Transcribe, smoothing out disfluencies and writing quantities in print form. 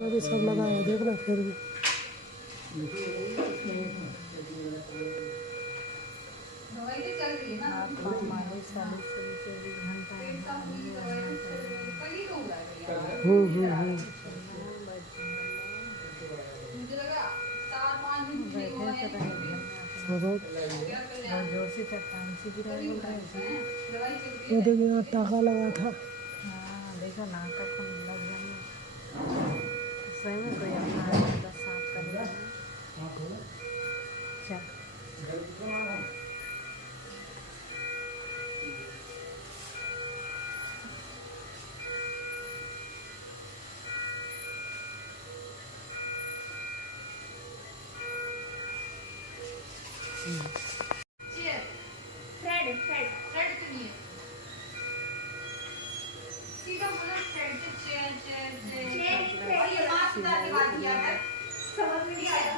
अभी सब लगा है देखना फिर भी। दवाई तो चल रही है ना, आपका हमारे साढ़े 24 घंटा कल ही तो हुआ है भैया। मुझे लगा 4-5 दिन भी हुआ है बहुत जोर से चट्टान से गिरा बोल रहे थे। दवाई चल रही वो है। देखिए यहाँ टाका लगा था। हाँ देखो नाक का खून लग जाने सही में कोई अपना रास्ता साफ करेगा ना। चल चेयर फ्रेड फ्रेड फ्रेड सुनिए सीधा बोलो फ्रेड चेयर चेयर चेयर और ये मास्क उतार के बात किया है समझ में नहीं आया।